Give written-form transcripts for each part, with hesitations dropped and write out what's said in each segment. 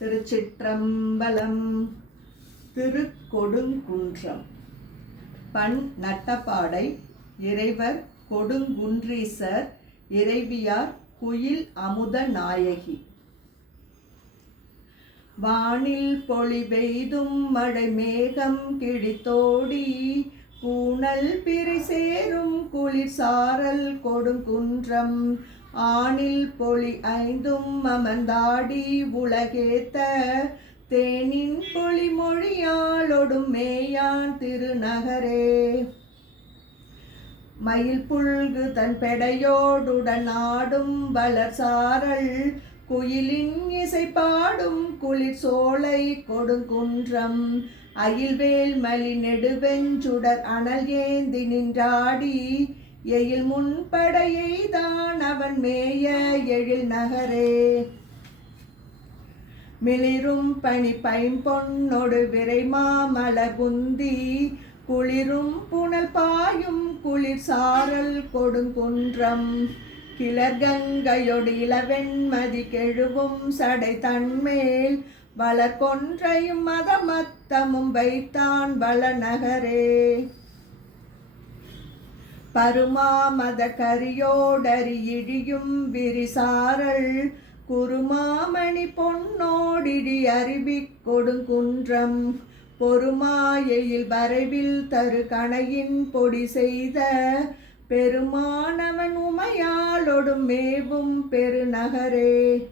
திருச்சிற்றம்பலம். திருக்கொடுங்குன்றம். பண் நட்டப்பாடை. இறைவர் கொடுங்குன்றீசர். இறைவியார் குயில் அமுத நாயகி. வானில் பொழிவெய்தும் மழை மேகம் கிழித்தோடி பூனல் பிறை சேரும் குளிர் சாரல் கொடுங்குன்றம். ஆனில் பொழி ஐந்தும் அமர்ந்தாடி உலகேத்த தேனின் பொழி மொழியாளொடும் மேயான் திருநகரே. மயில் புல்கு தன் பெடையோடுடன் ஆடும் வளர் சாரல் குயிலின் இசை பாடும் குளிர் சோலை கொடுங்குன்றம். அயில்வேல் மலி நெடுவெஞ்சுடர் அனல் ஏந்தி நின்றாடி எயில் முன்படையை தான் அவன் மேய எழில் நகரே. மிளிரும் பனி பைம்பொன்னொடு விரைமா மலகுந்தி குளிரும் புனல் பாயும் குளிர் சாரல் கொடுங்குன்றம். கிளர்கங்கையொடு இளவெண்மதி கெழுவும் சடை தன்மேல் வளர்கொன்றையும் மதமத்தமும் வைத்தான் வளநகரே. பருமாமத கரியோடரி இழியும் விரிசாரல் குருமாமணி பொன்னோடிடி அருவிக் கொடுங்குன்றம். பொறுமாயையில் வரைவில் தரு கணையின் பொடி செய்த பெருமானவன் உமையாளொடும் மேவும் பெருநகரே.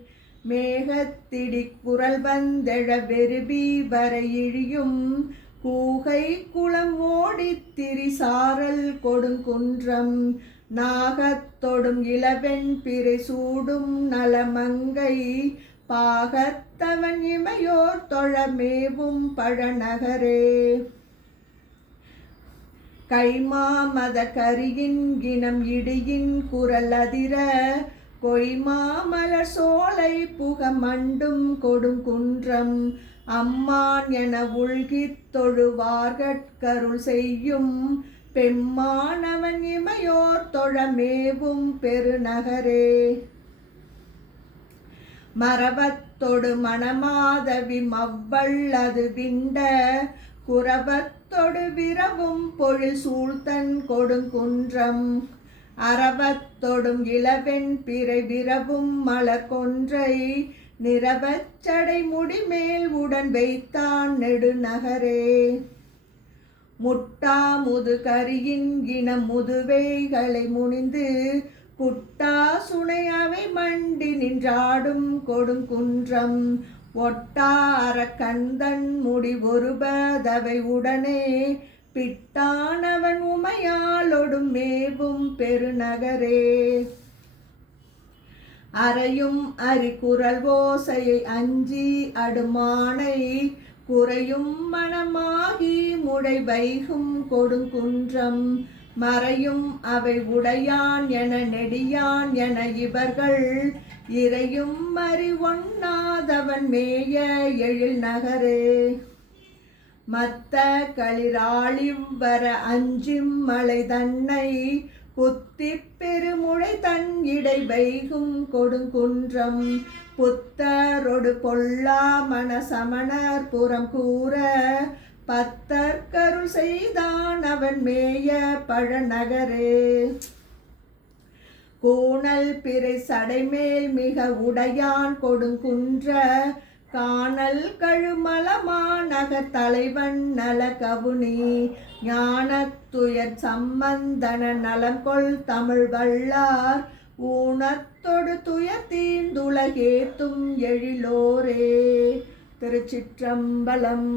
மேகத்திடி குரல் வந்தெழ வெறுவி வரை இழியும் கூகை குளம் ஓடித் திரிசாரல் கொடுங்குன்றம். நாகத்தொடும் இளவெண் பிறை சூடும் நலமங்கை பாகத்தவன் இமையோர் தொழமேவும் பழநகரே. கைமாமத கரியின் கிணம் இடியின் குரல் அதிர கொய்மாமலர் சோலை புக மண்டும் கொடுங்குன்றம். அம்மான் என உள்கித் தொழுவார்கட்கருள் செய்யும் பெம்மானவன் இமையோர் தொழமேவும் பெருநகரே. மரபத்தொடு மணமாதவி மவ்வள் அது விண்ட குரபத்தொடு விரவும் பொழில் சூழ்த்தன் கொடுங்குன்றம். அரபத்தொடும் இளவெண் பிறை விரவும் மலர் கொன்றை நிரபச்சடை முடிமேல் உடன் வைத்தான் நெடுநகரே. முட்டா முது கரியின் கிணம் முதுவைகளை முனிந்து புட்டா சுனை அவை மண்டி நின்றாடும் கொடுங்குன்றம். ஒட்டா அரக்கந்தன் முடி ஒருபதவை உடனே பிட்டானவன் உமையாளொடும் மேவும் பெருநகரே. அறையும் அரிகுரல் ஓசையை அஞ்சி அடுமானை குறையும் மனமாகி முடை வைகும் கொடுங்குன்றம். மறையும் அவை உடையான் என நெடியான் என இவர்கள் இறையும் மறி ஒண்ணாதவன் மேய எழில் நகரே. மத்த களிராளிவ் வர அஞ்சிம் மலை தன்னை புத்திப் பெருமுழை தன் இடை வைகும் கொடுங்குன்றம். புத்தரொடு பொல்லா மன சமணர் புறம் கூற பத்தர்கருள் செய்தான் அவன் மேய பழநகரே. கூணல் பிறை சடைமேல் மிக உடையான் கொடுங்குன்ற காணல் கழுமலமா நகர் தலைவன் நல கவுனி. ஞானத்துயர் சம்பந்தன நலங்கொள் தமிழ் வல்லார் ஊனத்தொடு துயர் தீர்ந்துலகேத்தும் எழிலோரே. திருச்சிற்றம்பலம்.